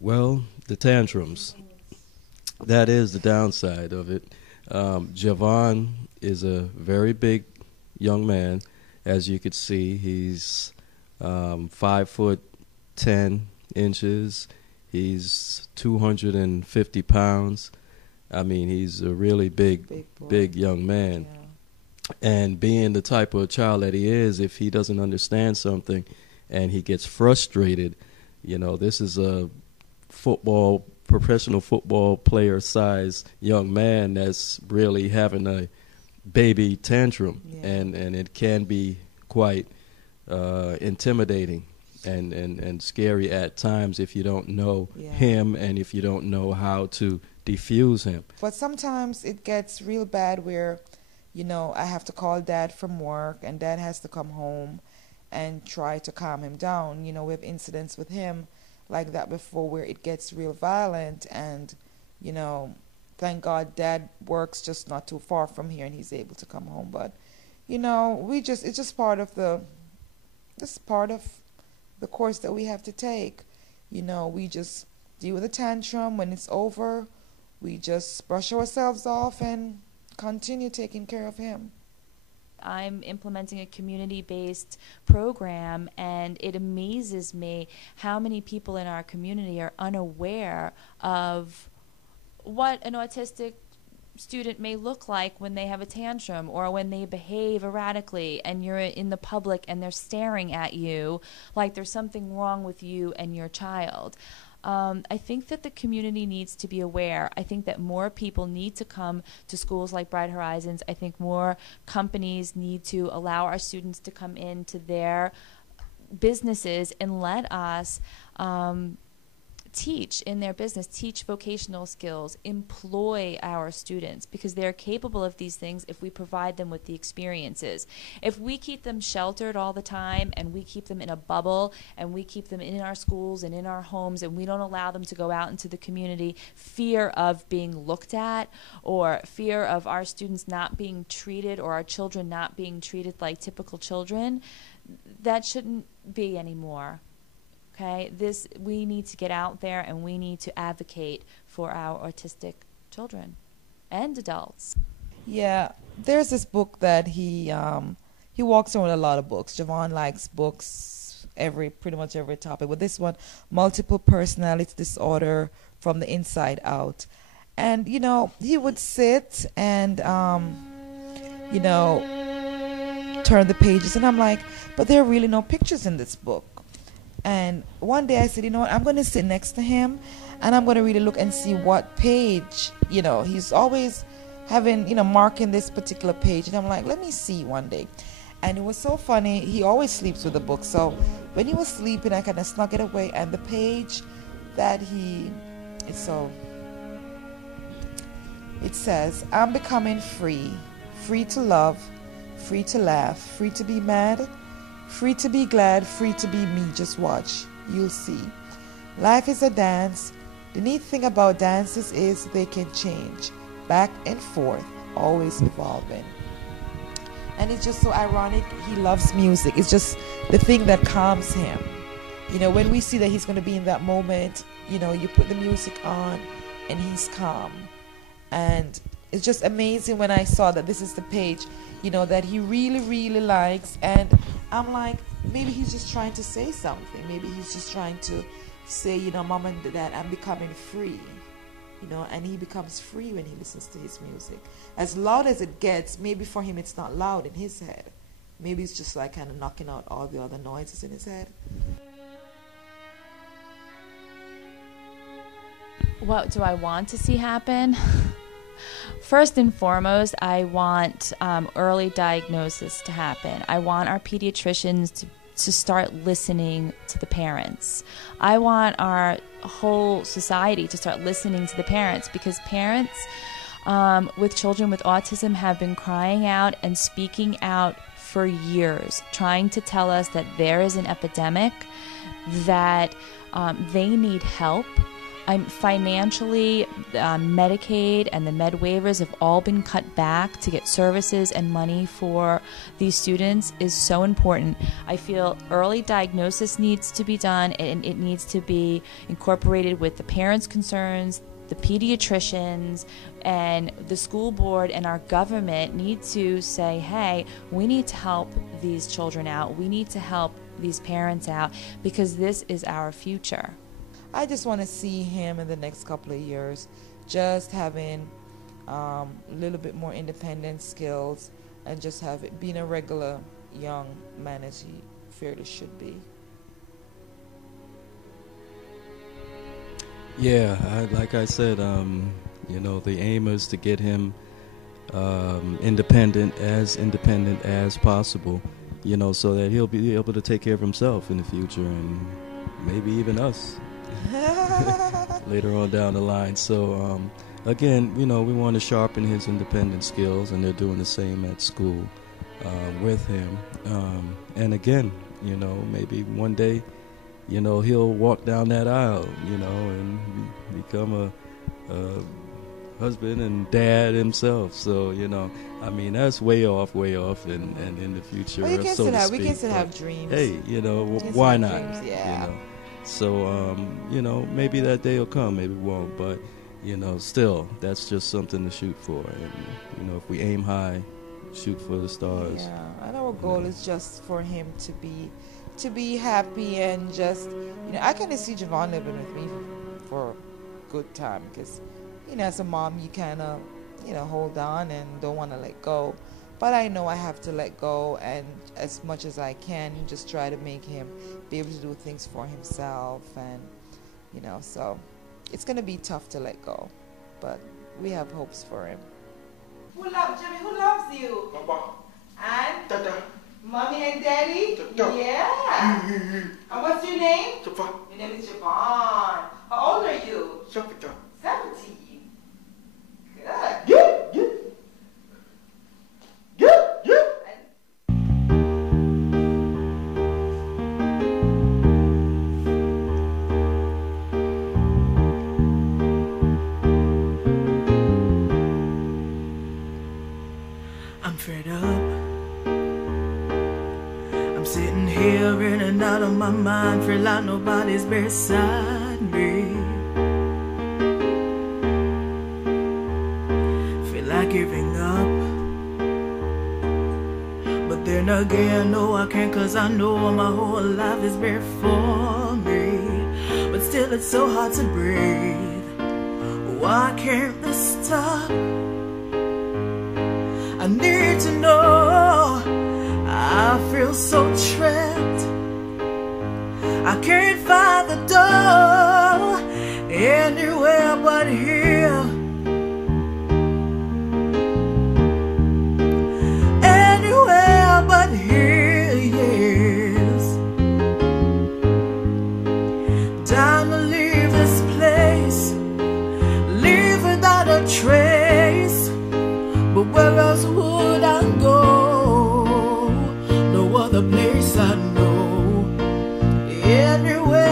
Well, the tantrums. That is the downside of it. Jevon is a very big young man. As you could see, he's 5'10". He's 250 pounds. I mean, he's a really big young man. Yeah. And being the type of child that he is, if he doesn't understand something and he gets frustrated, this is a professional football player size young man that's really having a baby tantrum. Yeah. And it can be quite intimidating and scary at times if you don't know him and if you don't know how to defuse him. But sometimes it gets real bad where, I have to call Dad from work and Dad has to come home and try to calm him down. We have incidents with him like that before where it gets real violent and, thank God Dad works just not too far from here and he's able to come home. But, it's just part of the course that we have to take. We just deal with the tantrum. When it's over, we just brush ourselves off and continue taking care of him. I'm implementing a community-based program, and it amazes me how many people in our community are unaware of what an autistic student may look like when they have a tantrum or when they behave erratically and you're in the public and they're staring at you like there's something wrong with you and your child. I think that the community needs to be aware. I think that more people need to come to schools like Bright Horizons. I think more companies need to allow our students to come into their businesses and let us teach in their business, teach vocational skills, employ our students, because they're capable of these things if we provide them with the experiences. If we keep them sheltered all the time and we keep them in a bubble and we keep them in our schools and in our homes and we don't allow them to go out into the community, fear of being looked at or fear of our students not being treated or our children not being treated like typical children, that shouldn't be anymore. Okay, we need to get out there and we need to advocate for our autistic children and adults. Yeah, there's this book that he walks around with a lot of books. Jevon likes books, pretty much every topic. But this one, Multiple Personality Disorder from the Inside Out. And, he would sit and, turn the pages. And I'm like, but there are really no pictures in this book. And one day I said, I'm going to sit next to him and I'm going to really look and see what page, he's always having, marking this particular page. And I'm like, let me see one day. And it was so funny. He always sleeps with the book. So when he was sleeping, I kind of snuck it away. And the page that it says, I'm becoming free, free to love, free to laugh, free to be mad, free to be glad, free to be me. Just watch. You'll see. Life is a dance. The neat thing about dances is they can change. Back and forth. Always evolving. And it's just so ironic. He loves music. It's just the thing that calms him. When we see that he's going to be in that moment, you put the music on and he's calm. And it's just amazing when I saw that this is the page, that he really, really likes. And I'm like, maybe he's just trying to say something. Maybe he's just trying to say, Mom and Dad, I'm becoming free. And he becomes free when he listens to his music. As loud as it gets, maybe for him it's not loud in his head. Maybe it's just like kind of knocking out all the other noises in his head. What do I want to see happen? First and foremost, I want early diagnosis to happen. I want our pediatricians to start listening to the parents. I want our whole society to start listening to the parents, because parents with children with autism have been crying out and speaking out for years, trying to tell us that there is an epidemic, that they need help. Financially, Medicaid and the med waivers have all been cut back to get services and money for these students is so important. I feel early diagnosis needs to be done, and it needs to be incorporated with the parents' concerns, the pediatricians, and the school board and our government need to say, hey, we need to help these children out. We need to help these parents out because this is our future. I just want to see him in the next couple of years just having a little bit more independent skills and just being a regular young man as he fairly should be. Yeah, like I said, you know, the aim is to get him independent as possible, you know, so that he'll be able to take care of himself in the future and maybe even us later on down the line. So again, you know, we want to sharpen his independent skills, and they're doing the same at school with him. And again, you know, maybe one day, you know, he'll walk down that aisle, you know, and become a husband and dad himself. So, you know, I mean, that's way off and in the future. Well, we can still have dreams. Hey, you know, why not? Dreams, yeah. You know? So, you know, maybe that day will come, maybe it won't, but, you know, still, that's just something to shoot for. And, you know, if we aim high, shoot for the stars. Yeah, and our goal is just for him to be happy and just, you know, I kind of see Jevon living with me for a good time because, you know, as a mom, you kind of, you know, hold on and don't want to let go. But I know I have to let go, and as much as I can, just try to make him be able to do things for himself. And, you know, so it's going to be tough to let go, but we have hopes for him. Who loves Jimmy? Who loves you? Papa. And? Dada. Mommy and Daddy? Dada. Yeah. And what's your name? Jevon. Your name is Jevon. How old are you? 17. 17. Good. Yeah. I'm fed up. I'm sitting here in and out of my mind, feel like nobody's beside me. Feel like giving up, but then again, no I can't, cause I know my whole life is before me. But still it's so hard to breathe. Why can't this stop? I need to know. I feel so trapped. I can't find the door anywhere but here. Anywhere but here, yes. Time to leave this place, leave without a trace. But where else would I go? No other place I know. Anywhere